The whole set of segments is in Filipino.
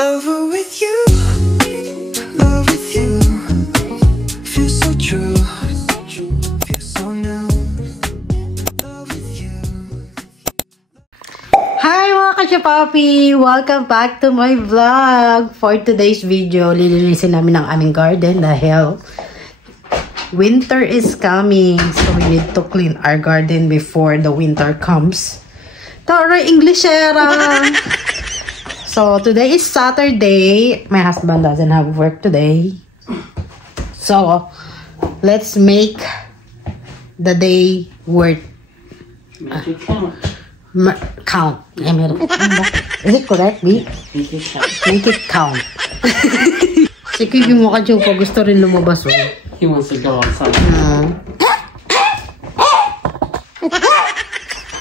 Lover with you, love with you. Feels so true, feels so new. Love with you. Hi mga ka-Papi! Welcome back to my vlog! For today's video, lilinisin namin ang aming garden dahil winter is coming. So we need to clean our garden before the winter comes. Tara, Englishera! So today is Saturday. My husband doesn't have work today. So let's make the day worth. Make it count. Count. Is it correct, B? Make it count. Make it count. Si Kibi mo ka, Chupa. Gusto rin lumabas, oh. He wants to go outside.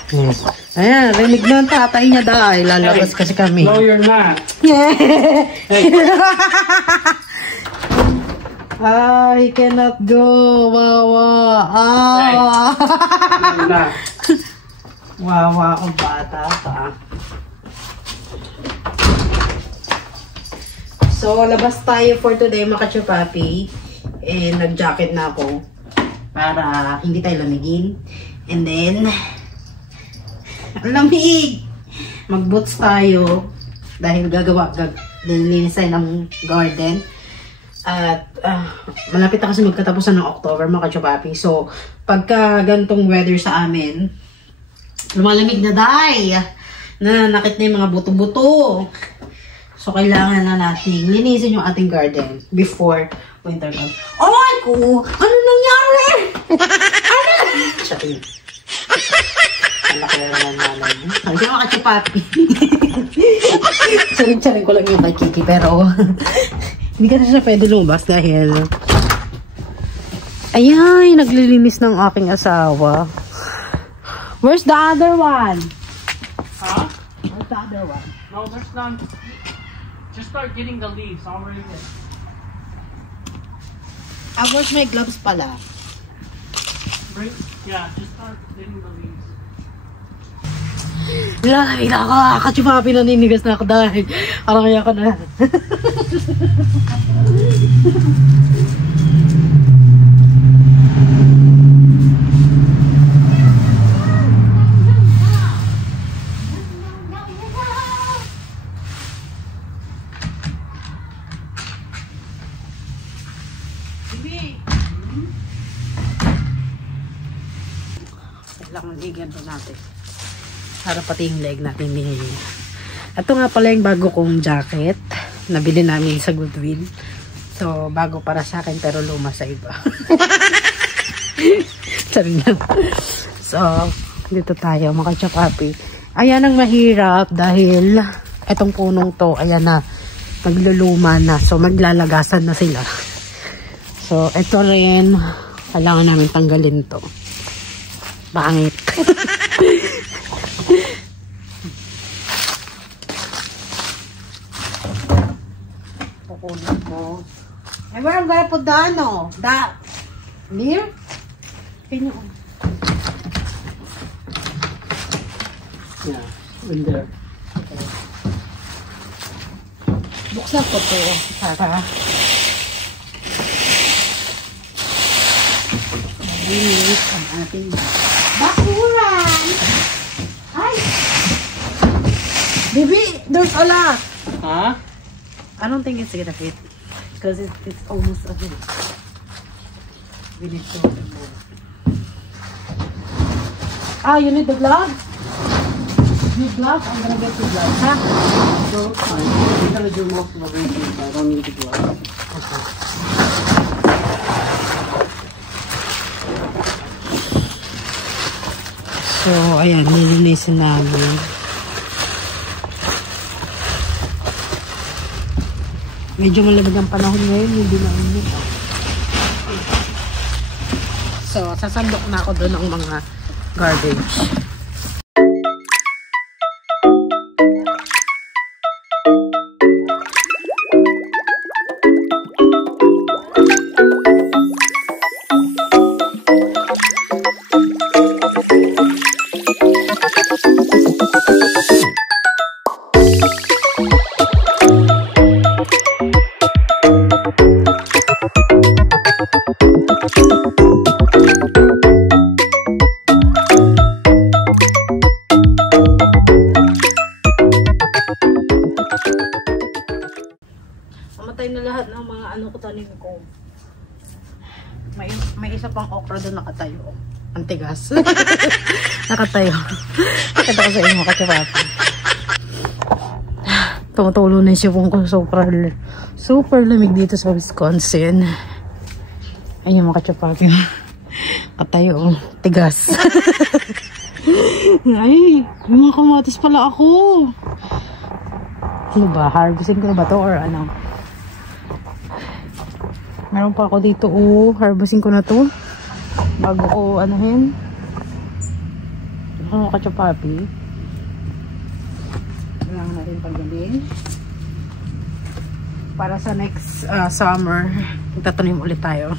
Yes. Ayan, rinig na ang tatay niya dahil lalabas kasi kami. No, you're not. I cannot go. Wawa. You're not. Wawa ako bata pa. So, labas tayo for today mga ka-Papi. And nag-jacket na ako para hindi tayo lamigin. And then, ang lamig! Mag-boots tayo dahil nililinis tayo ng garden. At malapit na kasi magkatapusan ng October mga ka-Papi. So, pagka gantong weather sa amin, lumalamig na day. Nananakit na yung mga buto-buto. So, kailangan na natin linisin yung ating garden before winter comes. Oh my ko! Ano nangyari? Ano? Sorry. Ang laki na naman naman. Sabi siya mga ka-Papi. Saring-saring ko lang yung kay Kiki. Pero, hindi ka na siya pwede lumabas dahil ayay, naglilinis ng aking asawa. Where's the other one? Huh? Where's the other one? No, there's none. Just start getting the leaves already there. Where's my gloves pala? Yeah, just start getting the leaves. Lalaki na ako. Ka-Papi, naninigas na ako dahil parang kaya ko na. Kailangan ligan to natin. Para pati yung leg natin binili. Ito nga pala yung bago kong jacket. Nabili namin sa Goodwill. So, bago para sa akin pero luma sa iba. Sorry lang. So, dito tayo mga ka-Papi. Ayan ang mahirap dahil itong punong to, ayan na, magluluma na. So, maglalagasan na sila. So, ito rin, kailangan namin tanggalin to. Pangit. Pukunin ko. Eh, where am I put the ano? Here? Can you? Yeah, in there. Okay. Buksan ko to para malinis ang ating bakuran. Hi! Baby, there's a lot. Huh? I don't think it's gonna fit because it's almost a bit. We need to remove. You need the gloves? You need gloves? I'm gonna get the gloves, huh? No, it's fine. I'm gonna do most of the reading, so I don't need to go out. Okay. So, ayan, nilinisin namin. Medyo malamig ang panahon ngayon, hindi na init. So, sasandok na ako doon ng mga garbage. namatay na lahat ng mga ano ko tanim ko. May isa pang okra doon nakatayo. Ang tigas. Nakatayo. Nakita ko sa inyo kasi papi. Tumutulo na yung sipong ko. Super lamig dito sa Wisconsin. Ayun mga kachapapi. Katayo. Tigas. Ay, may mga kamatis pala ako. Ano ba? Harvesting ko na ba to or ano? Meron pa ako dito. Harvesting ko na to. Bago ko anuhin. Ano kachapapi? Kailangan natin paggaling. Para sa next summer, magtatanim ulit tayo.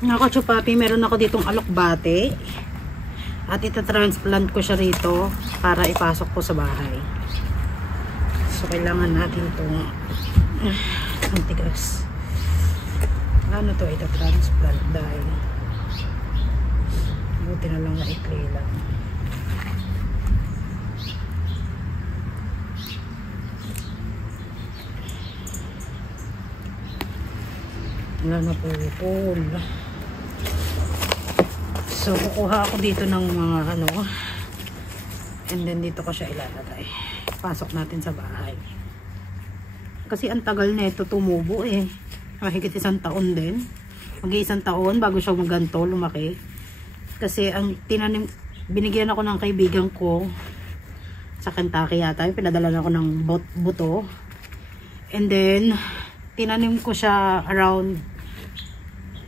Mga kachupapi, meron ako ditong alokbate at ita-transplant ko siya rito para ipasok ko sa bahay. So kailangan natin itong ang tigas. Ano to ita-transplant dahil buti na lang na i-clay lang. Wala na po pupul. So, kukuha ako dito ng mga ano. And then, dito ko siya ilalagay. Pasok natin sa bahay. Kasi ang tagal na ito tumubo eh. Mahigit 1 taon din. Mag-1 taon bago siya maganto, lumaki. Kasi ang tinanim, binigyan ako ng kaibigan ko sa Kentucky yata. Pinadala ako ng buto. And then, tinanim ko siya around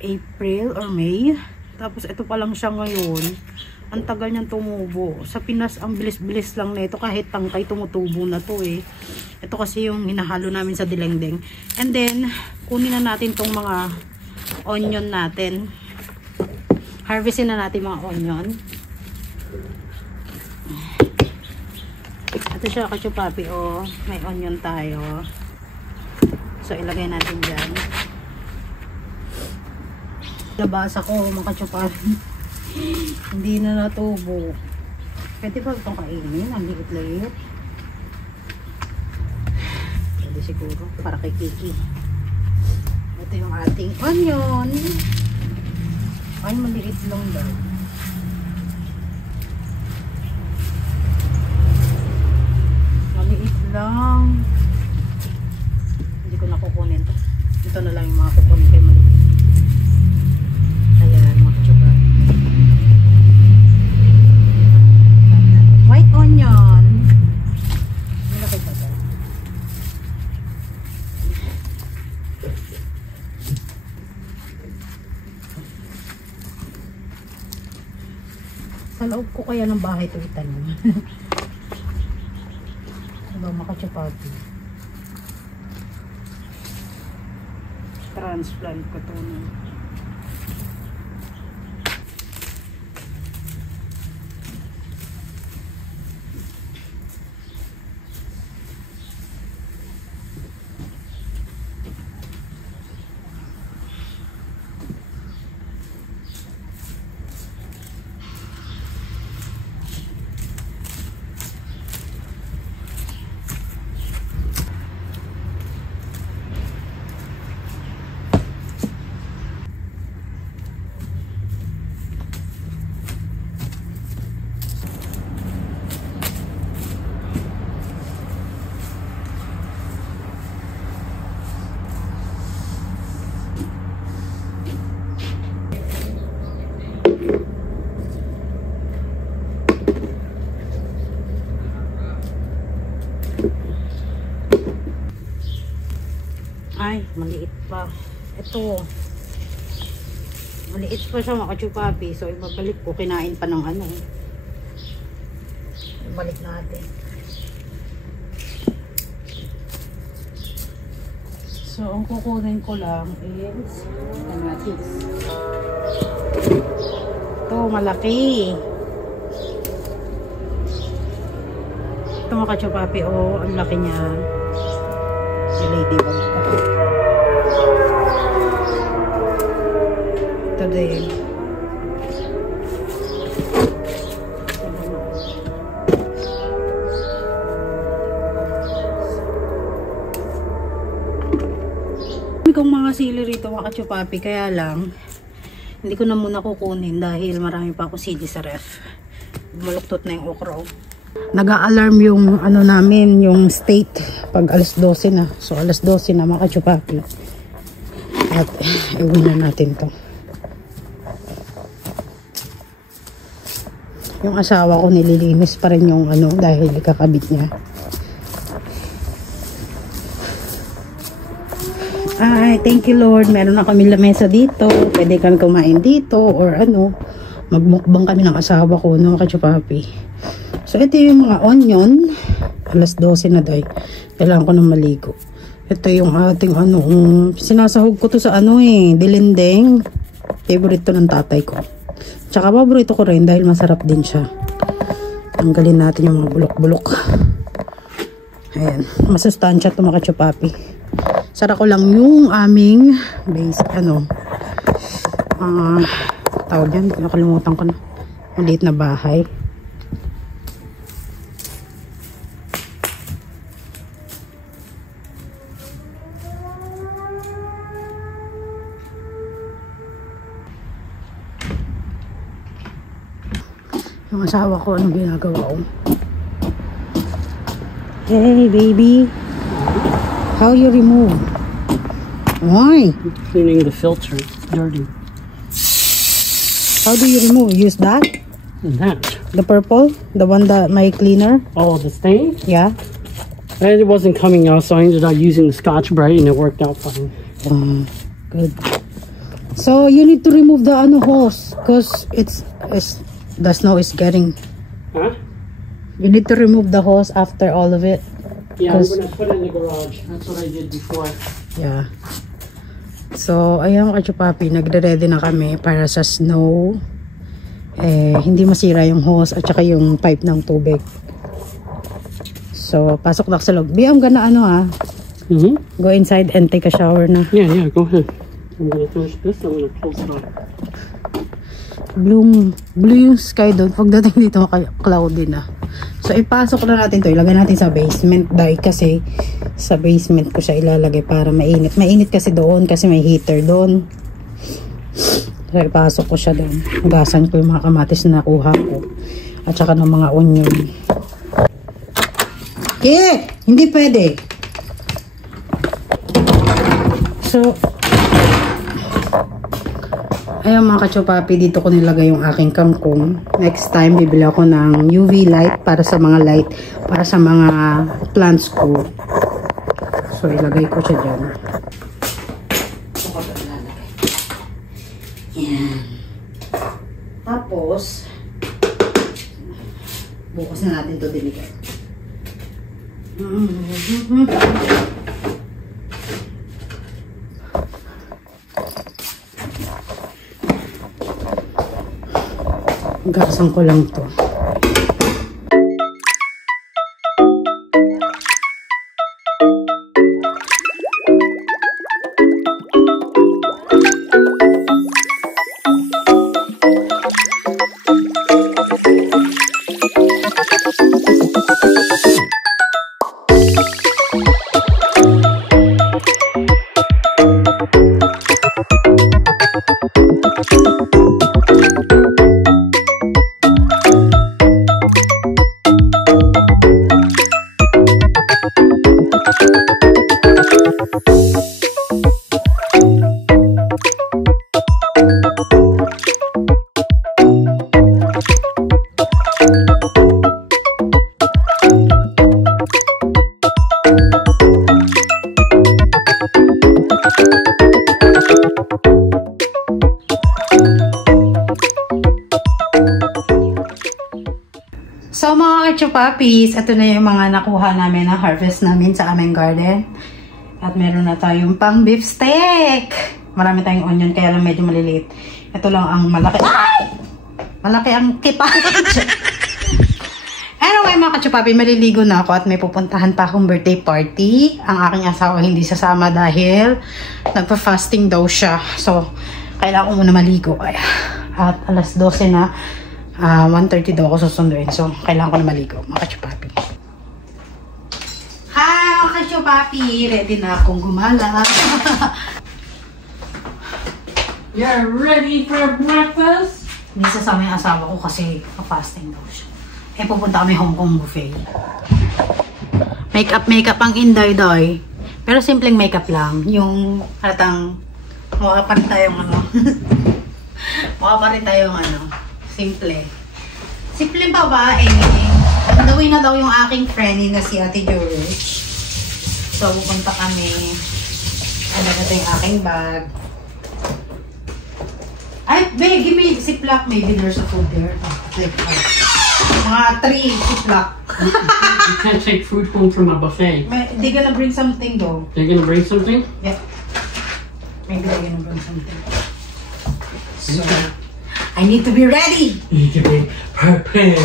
April or May. Tapos ito pa lang siya ngayon. Ang tagal niyang tumubo. Sa Pinas, ang bilis-bilis lang nito. Kahit tangkay, tumutubo na to eh. Ito kasi yung hinahalo namin sa dilengdeng. And then, kunin na natin tong mga onion natin. Harvestin na natin mga onion. Ito siya kachupapi oh. May onion tayo. So, ilagay natin dyan. Labasa ko mga kachupapi. Hindi na natubo. Pwede ba itong kainin? Ang liit-liit. Pwede siguro. Para kay Kiki. Ito yung ating onion. Ay, maliit lang daw. Maliit lang. Hindi ko na kukunin to. Ito na lang yung mga kukunin kay maliit. Ayan, mga kachupapi. White onion. Nilagay pa ito. Sa loob ko kaya ng bahay ito itanim. Diba mga kachupapi? Transplant ko ito. Ay, maliit pa. Ito. Maliit pa siya mga kachupapi. So, ibabalik ko. Kinain pa ng ano. Ibalik natin. So, So, ang kukunin ko lang is kamatis. Ito, malaki. Ito mga kachupapi, oh, ang laki niya. Si Ladybug. Ito din. Kung mga sili rito mga kachupapi, kaya lang hindi ko na muna kukunin dahil marami pa ako sili sa ref. Maluktot na yung okra. Nag-a-alarm yung ano namin, yung state pag alas 12 na. So alas 12 na mga kachupapi. At iwan na natin to. Yung asawa ko nililinis pa rin yung ano dahil kakabit niya. Ay, thank you Lord. Meron na kami lamesa dito. Pwede kami kumain dito or ano. Magmukbang kami ng asawa ko, no, kachupapi. So, ito yung mga onion. Alas 12 na daw. Kailangan ko na maligo. Ito yung ating ano, sinasahog ko to sa ano dilindeng. Favorite to ng tatay ko. Tsaka paborito ko rin dahil masarap din siya. Tanggalin natin yung mga bulok-bulok. Ayan. Masustansya to mga kachupapi. Sara ko lang yung aming base, tawag yan, nakalimutan ko na. Maliit na bahay. Yung asawa ko, anong ginagawa ko? Hey, baby. How you remove? Why? Cleaning the filter. It's dirty. How do you remove? Use that? And that. The purple? The one that my cleaner? Oh, the stain? Yeah. And it wasn't coming out, so I ended up using the Scotch-Brite and it worked out fine. Good. So you need to remove the hose because it's the snow is getting. Huh? You need to remove the hose after all of it. Yeah, I'm gonna put it in the garage. That's what I did before. Yeah. So, ayun kachupapi, nagre-ready na kami para sa snow. Hindi masira yung hose at saka yung pipe ng tubig. So, pasok na sa loob. I'm gonna go inside and take a shower na. Yeah, go ahead. I'm gonna finish this. I'm gonna close it up. Blue yung sky doon. Pagdating dito, cloudy na. So, ipasok na natin to. Ilagay natin sa basement dahil kasi sa basement ko siya ilalagay para mainit. Mainit kasi doon kasi may heater doon. So, ipasok ko siya doon. Hugasan ko yung mga kamatis na nakuha ko. At saka ng mga onion. Hindi pwede. So, ayun mga kachupapi, dito ko nilagay yung aking kangkong. Next time, bibili ako ng UV light para sa mga plants ko. So, ilagay ko siya dyan. Yan. Tapos, bukas na natin ito diligan. Gasan ko lang to. So mga kachupapis, ito na yung mga nakuha namin na harvest namin sa aming garden. At meron na tayong pang beef steak. Marami tayong onion kaya lang medyo maliliit. Ito lang ang malaki. Ay! Malaki ang kipay. Anyway mga kachupapi, maliligo na ako at may pupuntahan pa akong birthday party. Ang aking asawa hindi sasama dahil nagpa-fasting daw siya. So, kailangan ko muna maligo. At alas 12 na, 1:30 daw ako susunduin. So, kailangan ko na maligo mga kachupapi. Hi mga kachupapi! Ready na akong gumala. You're ready for breakfast? Hindi sasama yung asawa ko kasi pa-fasting daw siya. Pupunta kami Hong Kong buffet. Makeup ang inday-day. Pero simpleng makeup lang. Yung halatang mukha pa rin tayong mukha pa rin tayong simple. Simpleng babae. On the way na daw yung aking friend na si Ate George. So, pupunta kami. Ito yung aking bag. Ay, babe, give me ziplock. Maybe there's a food there. Mga 3 ziplock. You can't take food home from a buffet. They're gonna bring something though. They're gonna bring something? Yeah. Maybe they're gonna bring something. So, I need to be ready. You need to be prepared.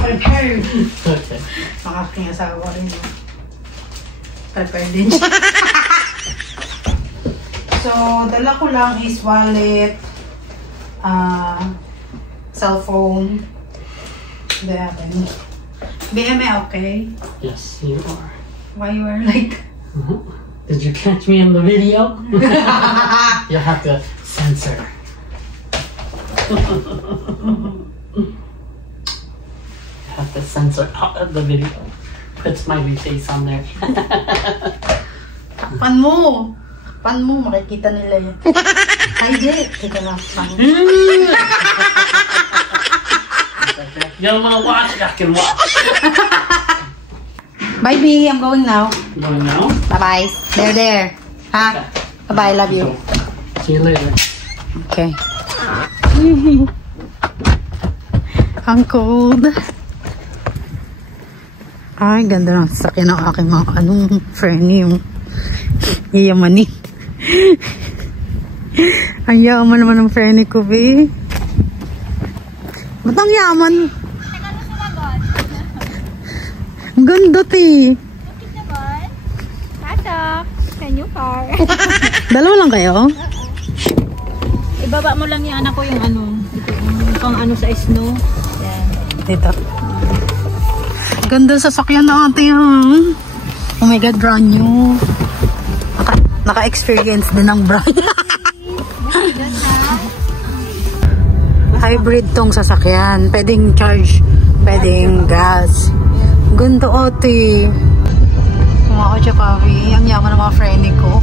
Prepared. Okay. Mga aking asawa rin. Prepared din siya. So, dala ko lang is wallet, cellphone. BME, okay? Yes, you are. Why you are like... Did you catch me in the video? You have to censor. You have to censor out of the video. Put smiley face on there. Takpan mo! Takpan mo, makikita nila yan. Ay, di. Teka lang. You don't want to watch? I can watch. Bye, B. I'm going now. Going now? Bye-bye. There. Ha? Bye-bye. Love you. See you later. Okay. Ang cold. Ay, ganda ng sasakyan ng aking mga friend yung yayamanin. Ang yaman naman ng friend ko, B. Ba't ang yaman? Ang ganda, ti. Pasok sa new car. Dalawa lang kayo? Ibaba mo lang yung anak ko yung yung pang sa snow. Yan. Dito. Ganda sasakyan na ate, ha? Oh my God, brand new. Naka-experience din ng brand. Hybrid tong sasakyan. Pwedeng charge, pwedeng gas. Ganda, ate. Mga kachupapi, ang yaman ng mga friend ko.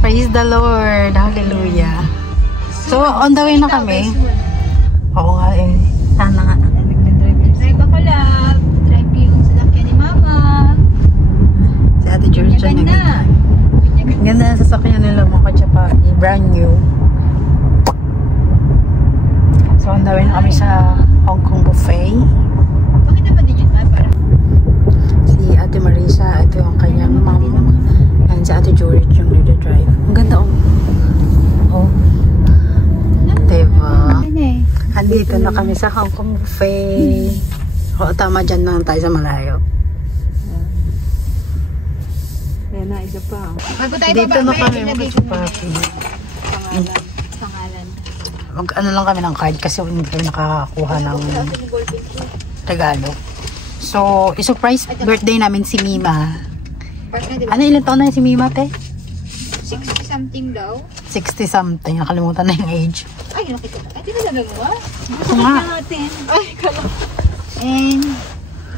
Praise the Lord. Hallelujah. So, on the way na kami. Oo nga eh. Sana nga. Drive ako lang. Drive ko yung sasakyan ni Mama. Si Ate George dyan. Ganda. Ganda na sasakyan nila mga kachupapi. Brand new. So, on the way na kami sa Hong Kong buffet. Bakit naman din yun, Ma? Si Ate Marisa, ito yung kanyang mom. And si Ate George yung nagda-drive. Ang ganda, oh. Oh. Diba? Andito na kami sa Hong Kong buffet. O, tama dyan lang tayo sa malayo. Yan na, isa pa. Dito na kami mga kachupapi. Pangalan. Ano lang kami ng card kasi hindi kami nakakakuha ng regalo. So, i-surprise birthday namin si Mima. Ano, ilang taon na si Mima, te? 60 something daw. 60 something. Nakalimutan na yung age. Ay, nakita na. Ay, di na nagawa? Ito nga. Ay, kala. And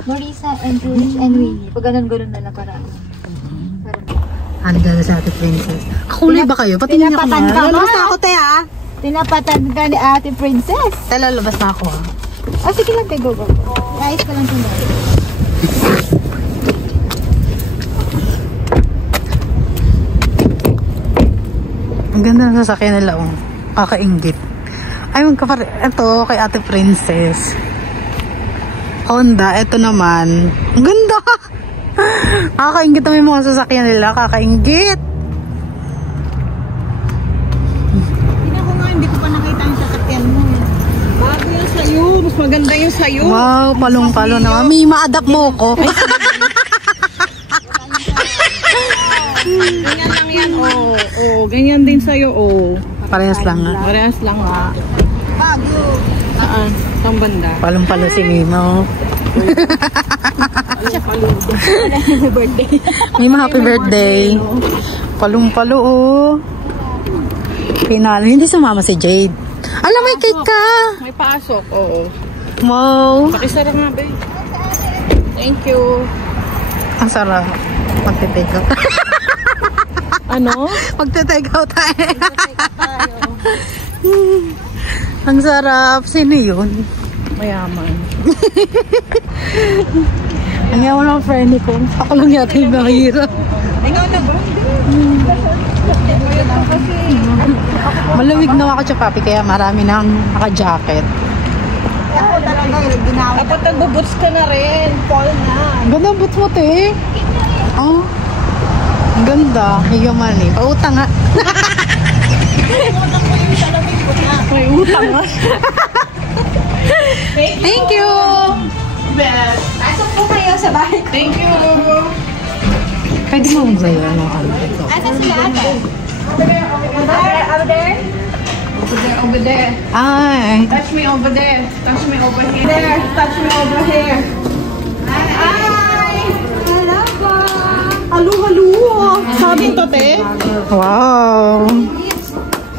Marisa and Julius and Winnie. Pag ganun-ganun na lang para. Handa na sa Ate Princess. Kakulay ba kayo? Pati niyo ako na. Lalabas na ako, te, ha? Tinapatan ka ni Ate Princess. Te, lalabas na ako, ha? Oh, sige lang, te. Go. Ayos ka lang tingnan. Ang ganda ng sasakyan nila, oh. Kakaingit. Ay, ito, kay Ate Princess. Honda, ito naman. Ang ganda! Kakaingit naman yung mga sasakyan nila. Kakaingit. Hindi ko pa nakita yung sasakyan mo. Bago yung sayo. Mas maganda yung sayo. Wow, palong-palo na. Mami, ma-adapt mo ko. Ganyan lang yan. Ganyan din sa'yo. Parehas lang nga. Parehas lang nga. Saan? Saan banda? Palong-palo si Mimo. Happy birthday. Mimo, happy birthday. Palong-palo, oh. Pinalo. Hindi sumama si Jade. Alam, may cake ka. May pasok, oo. Wow. Pakisara nga, babe. Thank you. Ang sarap. Magte-take out. Ano? Magte-take out tayo. Ang sarap. Sino yun? Mayaman. Ang yaman ng friend ko. Ako lang yata yung mahirap. Ikaw na ba? Malamig na ako sa papi kaya marami nang naka-jacket. Ako talaga, ginawa. Dapat nag-boots ka na rin. Fall na. Ganda ang boots mo, te. Oh. Ang ganda. Higaman eh. Pautang nga. May utang ha. Thank you. Pasok po kayo sa bahay ko. Thank you. Pwede mo maglayo ano ito. Asa sila ate? Over there. Over there. Ay. Touch me over there. Touch me over here. There. Touch me over here. Hi. Hello po. Halo. Sabi to, te. Wow.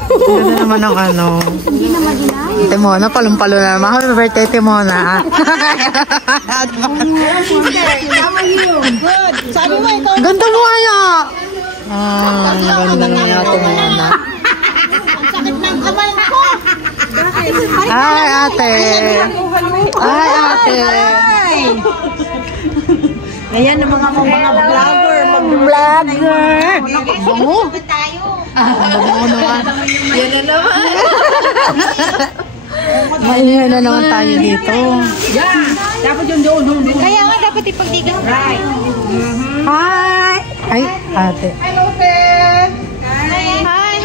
Ganda naman ang ano. Hindi na maginayo. Timona, palong-palo na naman. Happy birthday, Timona. Good. Sabi mo ito. Ganda mo kaya. Ganda naman yung Timona. Sakit ng kamay ko. Ay, ate. Ay, ate. Ayan ang mga vlogger. Vlogger. Bango. Tayo. Bango naman. Yan na naman. Maingay na naman tayo dito. Dapat yung doon. Kaya nga dapat ipagdigan. Right. Hi. Ay, ate. Hello, Ted. Hi.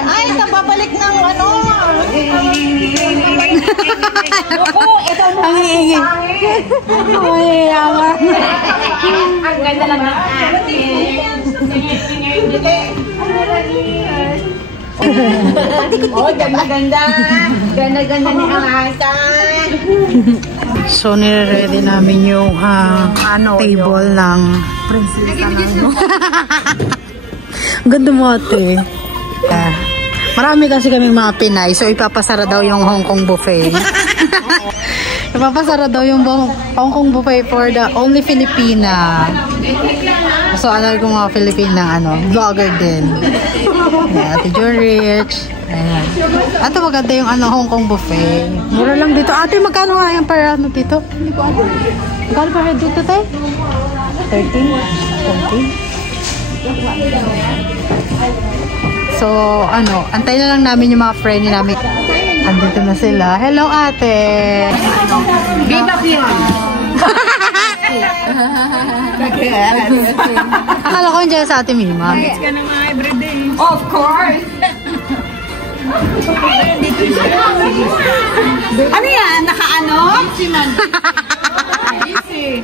Ay, babalik ng ano. Ang iingay. Ay, yaman. Ang ganda lang ng ate. Ganda. Ganda ni Amasa. So, nire-ready namin yung table ng prinsesa namin. Ganda mo, ate. Marami kasi kami mga Pinay, so ipapasara daw yung Hong Kong buffet. Ipapasara daw yung Hong Kong buffet for the only Filipina. So, ano kung mga Filipina, vlogger din. Yeah, Ate Jorich. Ayan. Ito maganda yung Hong Kong buffet. Mura lang dito. Ate, magkano nga yan para dito? Hindi ko alam. Magkano para dito, tayo? 13? 14? So, antay na lang namin yung mga friend namin. Andito na sila. Hello, ate! Viva Pion! Akala ko yung sa ate Mima. It's ka na nga everyday. Of course! Ano yan? Naka-ano? Easy man. Easy.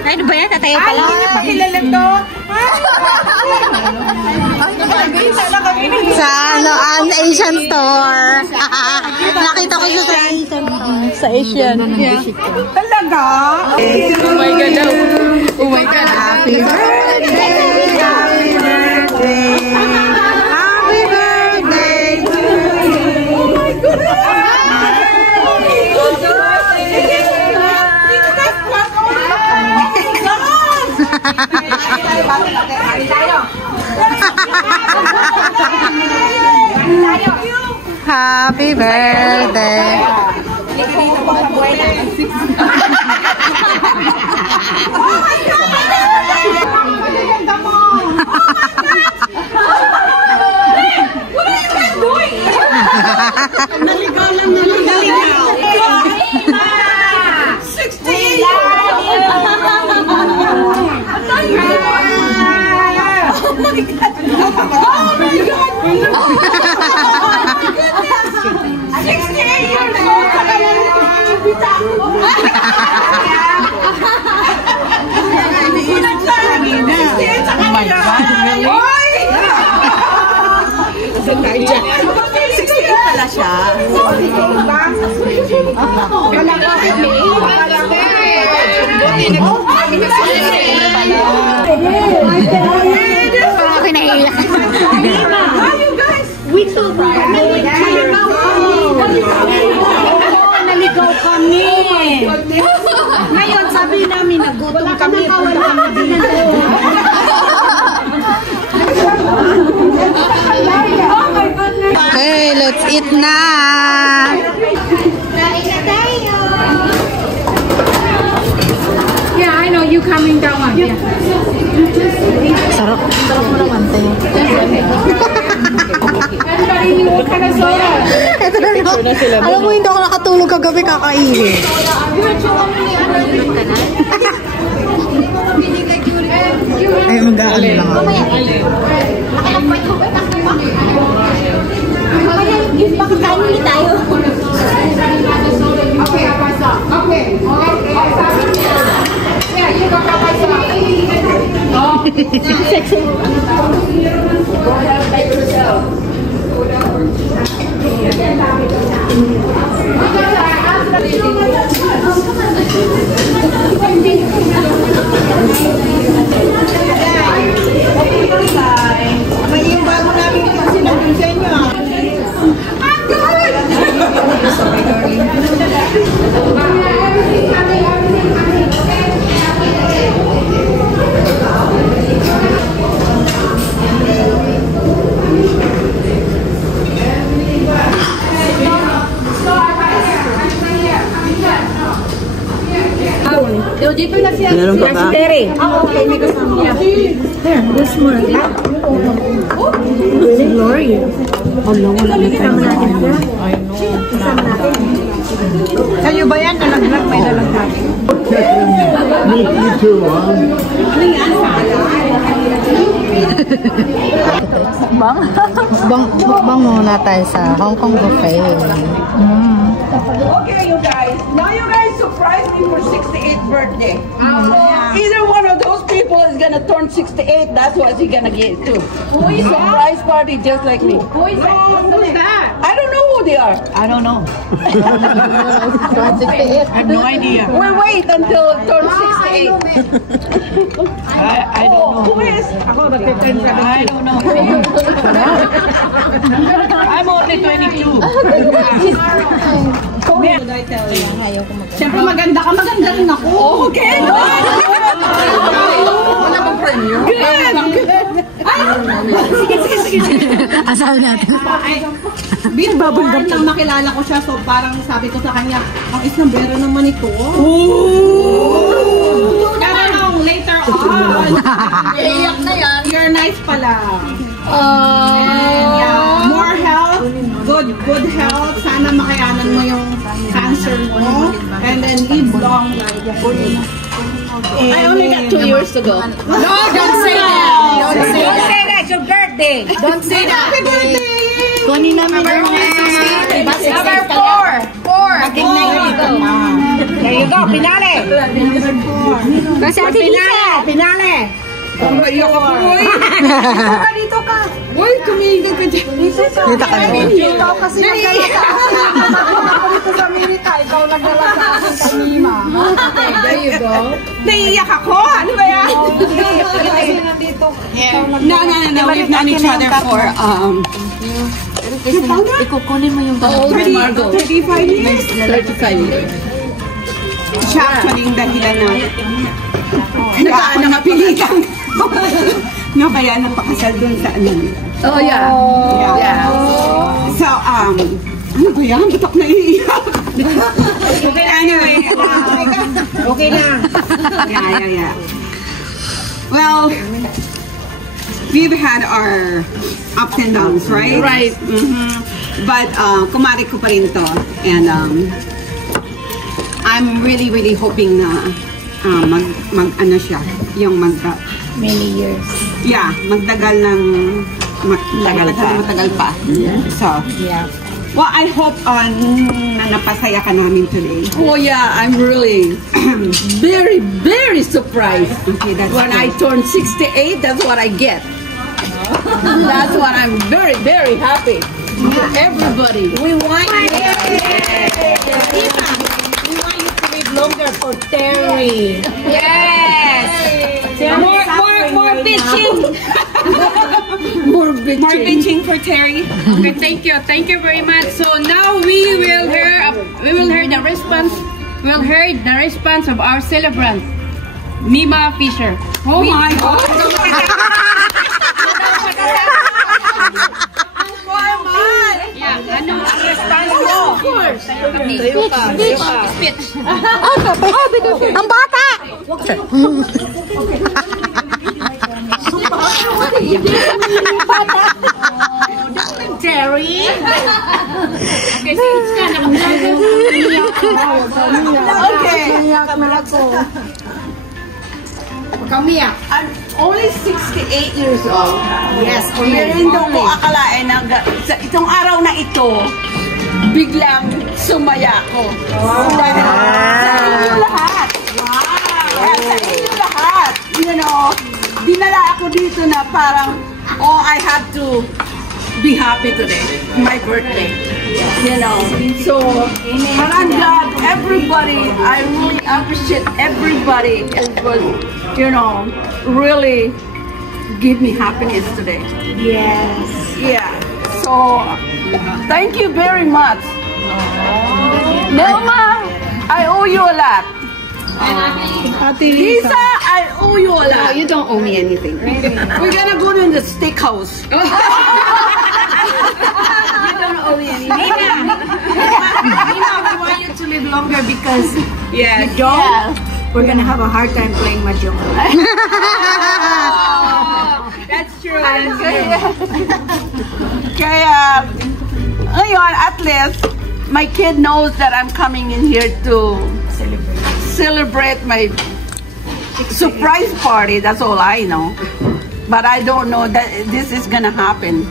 Ano ba yan? Tatayo pa lang. Hindi niya pa kilala to. Sa an Asian store. Nakita ko siya sa Asian store. Sa Asian. Talaga? Oh my God. Oh my God. Happy birthday! Happy birthday! Happy birthday to you! Oh my God! Happy birthday! Naligaw lang. 16! din sa kanila. Oy! 68 pala siya. Naligaw kami. Ngayon, sabi namin, nagutom kami. Punta kami dito. Okay, let's eat na. Yeah, I know you coming down. Yeah. Sarap. Sarap mo naman tayo. Ito na rin. Alam mo, hindi ako nakatulog kagabi kakainin. Ay, mag-aano lang ako. Pakakain tayo. Okay, okay. Yeah, you go Meron pa ba? okay, may kasama. There, this more. Glory. Wala na tayo. Kayo ba yan? Nalaglag, may nalaglag. Me too, huh? Mukbang muna tayo sa Hong Kong buffet. Okay, you guys. Now you guys surprise me for 68th birthday. So either one of those people is gonna turn 68. That's what he's gonna get to. Surprise party just like me. Who is that? I don't know who they are. I don't know. I have no idea. We'll wait until it turns 68. I don't know. Who is? I don't know. I'm only 22. Siyempre maganda ka, maganda rin ako. Okay. Wala bang premyo? Good. Asal natin. Before nang makilala ko siya, so parang sabi ko sa kanya, ang isnambero naman ito. Pero later on, iyak na yan. You're nice pala. And yeah, more health, good health. Sana makayanan mo yung cancer mo. And then live long life. I only got 2 years to go. No, don't say that. Don't say that. It's your birthday. Don't say that. Happy birthday! Kunin namin yung Number 4. aking na yun. There you go. Pinale. Kasi Ate Lisa. Pinale. Iyo ka po. Dito ka. Uy, kumingin ka dyan. Dito ka naman. Ikaw kasi naglalasa. Ako dito sa Amerika, ikaw naglalasa aking kanina. There you go. Naiiyak ako. Ano ba yan? No. We've known each other for, Ikukunin mo yung 35 years. 35 years. Siya actually yung dahilan na nagpapilitan. No, kaya napakasal dun sa ano. Oh, yeah. Yeah. So, ano ba yan? Ba't ako naiiyak? Anyway. Okay na. Yeah. Well, we've had our ups and downs, right? Right. But, kumari ko pa rin to. And, I'm really hoping na ano siya, yung Many years. yeah, magtagal ng matagal pa. So, Yeah. Well, I hope na napasaya ka namin today. Oh yeah, I'm really very, very surprised. Okay, that's When I turn 68, that's what I get. That's what I'm very, very happy. Everybody. We want you. Diva, we want you to live longer for Terry. Yes! More bitching! More bitching. More bitching for Terry. Okay, thank you very much. So now we will hear the response. We'll hear the response of our celebrant, Mima Fisher. Oh my God. Yeah, ano ang response mo? Of course. Speech. Ang bata! Terry? Okay, speech ka. Okay. Kamiya. I'm only 68 years old. Yes, Pero hindi ko akalain na sa itong araw na ito, biglang sumaya ko. Dahil sa inyo lahat. Wow! Sa inyo lahat. You know, dinala ako dito na parang, I have to be happy today. My birthday. You know, so, but I'm glad everybody, I really appreciate everybody who was, you know, really give me happiness today. Yes. Yeah. So, thank you very much. Nelma, I owe you a lot. Lisa, I owe you a lot. You don't owe me anything. We're gonna go to the steakhouse. You don't owe me anything. Mima, we want you to live longer because Yes. you don't. We're gonna have a hard time playing mahjong. That's true. That's true. Kaya, ngayon, at least, my kid knows that I'm coming in here to celebrate my surprise party. That's all I know. But I don't know that this is gonna happen.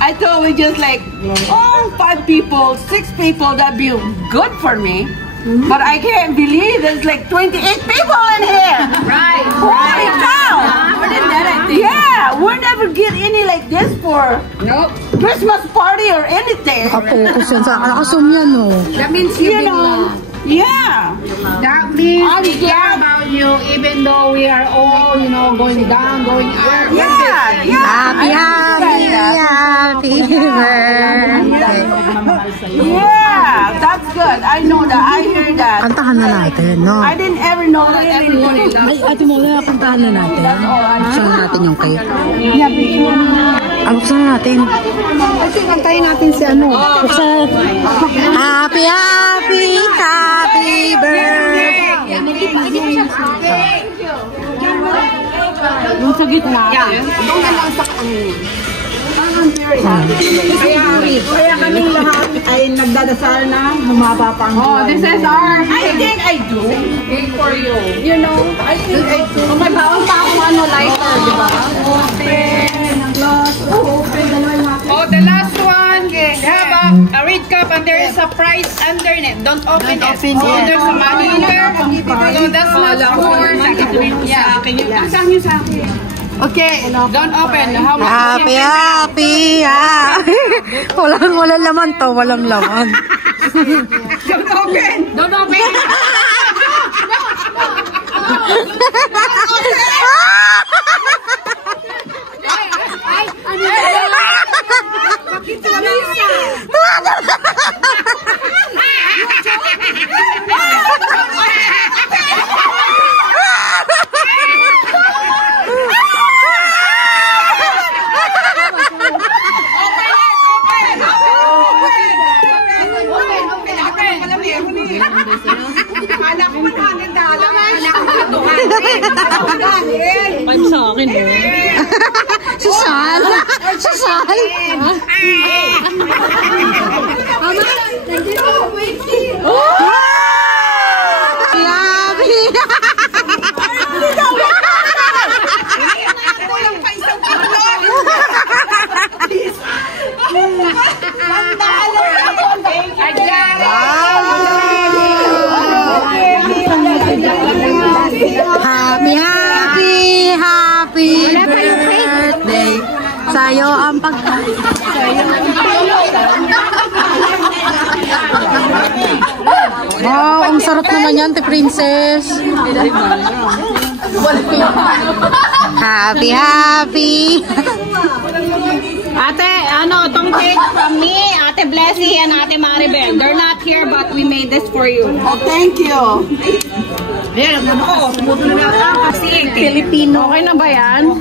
I thought we just like, 5 people, 6 people, that'd be good for me. But I can't believe there's like 28 people in here. Right. Holy cow! More than that, I think. Yeah, we'll never get any like this for Nope. Christmas party or anything. Focus yan sa nakasum yan, no? That means you You know, yeah. That means I'm we care glad. about you, even though we are all, going down, going up. Yeah, Happy, I happy, happy birthday. Yeah, that's good. I know that. I hear that. Kantahan na natin, no? I didn't ever know that everybody loves. Ay, Ate Mola, kantahan na natin. Buksan na natin yung cake. Buksan na natin. Kasi kantahin natin si ano. Buksan. Happy, happy, happy birthday. Yung sa gitna. Doon na lang sa Kaya kaming lahat ay nagdadasal na humaba pa ang Oh, this is our I think I do. cake for you. You know, I think I do. Oh, may bawang pa akong lighter, di ba? Oh, the last one. They have a red cup and there is a prize underneath. Don't open it. Oh, there's a money here. So that's not for yeah. Ang saan nyo sa akin? Okay, don't open. How much? Happy, happy, happy. Walang laman to, walang laman. Don't open. Don't open. Susal? Susal? Sayo ang Wow, ang sarap naman yan, Princess. Happy, happy. Ate, tong cake from me, Ate Blessy and Ate Maribel. They're not here, but we made this for you. Oh, thank you. Filipino. Okay na ba yan?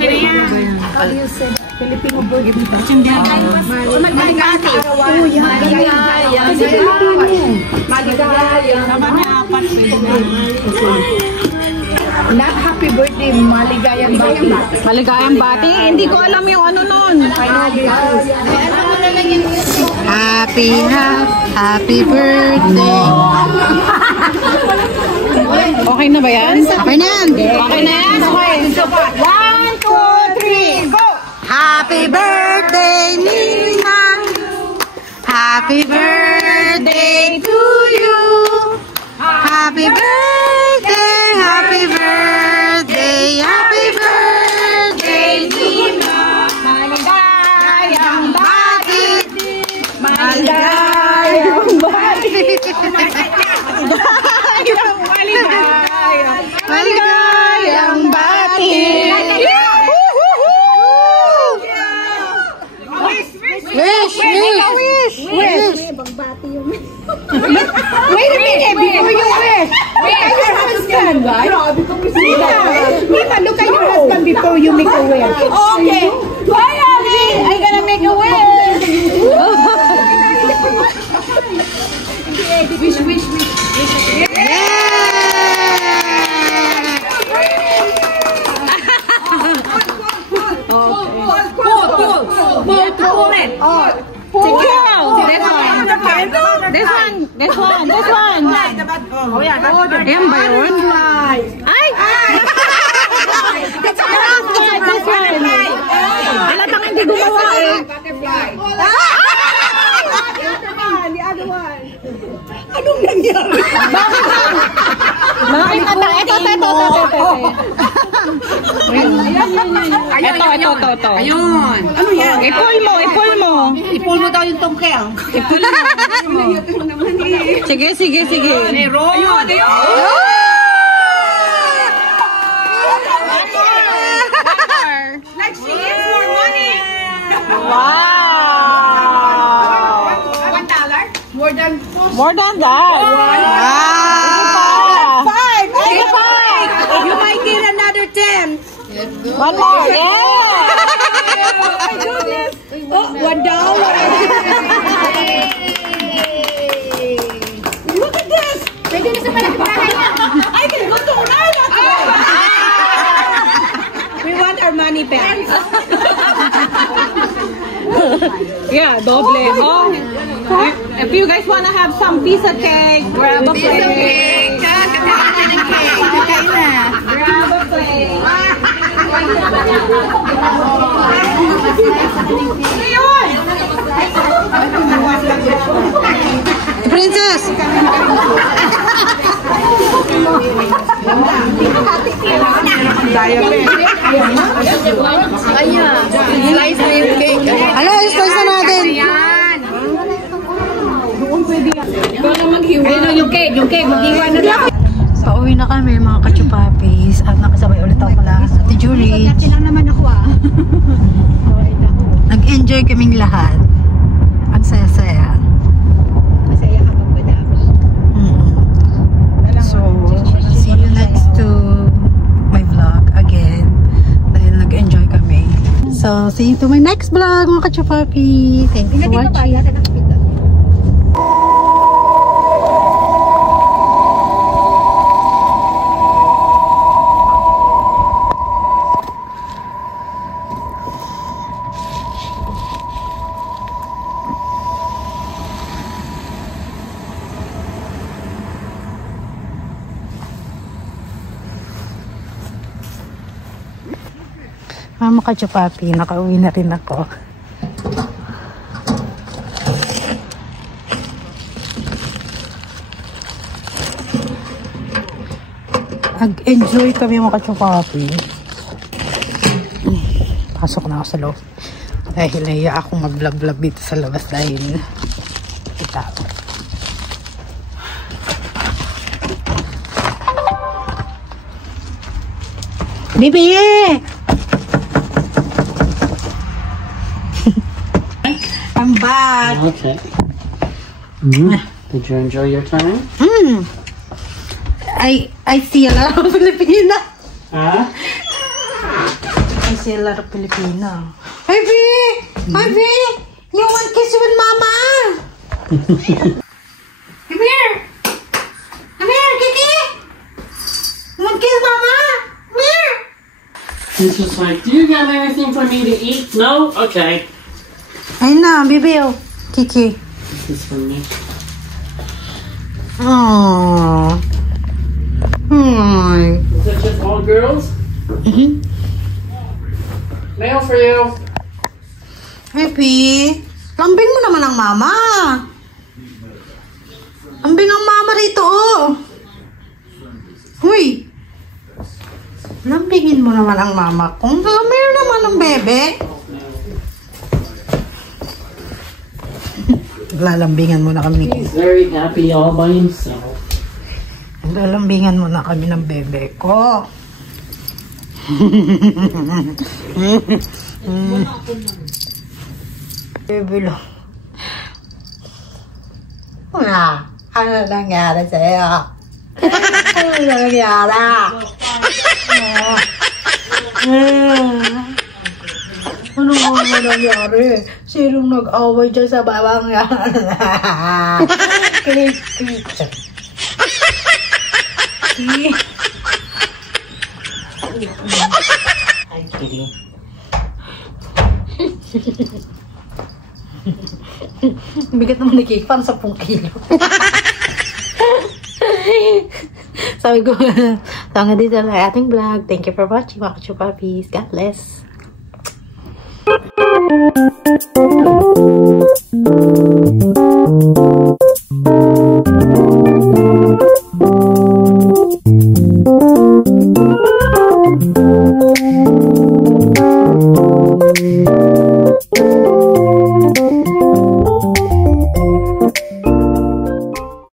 Not happy birthday, maligayang bati. Maligayang bati? Hindi ko alam yung ano nun. Happy, happy birthday. Okay na ba yan? Okay na yan. Okay na yan? Okay. 1, 2, 3, go! Happy birthday, Ninang. Happy birthday to you. Happy birthday, happy birthday, happy birthday, Ninang. Maligayang bati! Maligayang bati. Maligayang bati. Wish. Wait a minute, before you wish. Look at your husband, right? Mima, look at your husband before you make a wish. Okay. Bye, honey. I'm gonna make a wish. Wish. This one. Ayan ba yun? Ay! This one. Alatang hindi gumawa eh. The other one. Anong nangyari? Bakit na? Ito. Ayun. Ano yan? Ipul mo. Ipul mo daw yung tongkel. Sige. Ayun. Like she gets more money. Wow! $1? More than that. Wow. 5. Sige, 5. You might get another 10. One more. Yeah! Oh my goodness. Oh, $1. Look at this. Pwede na sa malakbahay niya. I can go to Unala. We want our money back. Yeah, doble. Oh, if you guys wanna have some piece of cake, grab a plate. Grab a plate. Princess. Hala, slice na natin. Yung cake, mag-iwan na lang. Pauwi na kami mga kachupapis at nakasabay ulit ako pala sa Ate Julie. lang naman ako Nag-enjoy kaming lahat. Ang saya-saya. Masaya ka pag madami. So, see you next to my vlog again. Dahil nag-enjoy kami. So, see you to my next vlog mga kachupapi. Thank you for watching. Mga kachupapi, nakauwi na rin ako. Nag-enjoy kami mga kachupapi. Pasok na ako sa loob. Dahil naiya akong mag-vlog-vlog dito sa labas dahil kita. Bibi! I'm back. Okay. Did you enjoy your time? I see a lot of Filipino. Huh? I see a lot of Filipino. Baby! Baby! You want kiss with mama? Come here! Come here, Kiki! You want kiss mama? Come here! He's just like, do you got anything for me to eat? No? Okay. Ayun na, baby, oh. Kiki. This is for me. Aww. Aww. Is it just all girls? Mail for you. Happy. Lambing mo naman ang mama. Lambing ang mama rito, oh. Uy. Lambingin mo naman ang mama kung lambing naman ang bebe. Lalambingan mo na kami. He's very happy all by himself. Lalambingan mo na kami ng bebe ko. Bebe lo. Ano nangyari sa'yo? Ano nangyari? Ano nga nangyari? Sinong nag-away dyan sa babang yan? Hi, kitty. Bigat naman ni Cake, parang 10 kilo. Sabi ko, hanggang dito lang ating vlog. Thank you for watching, mga Kachu Puppies. God bless.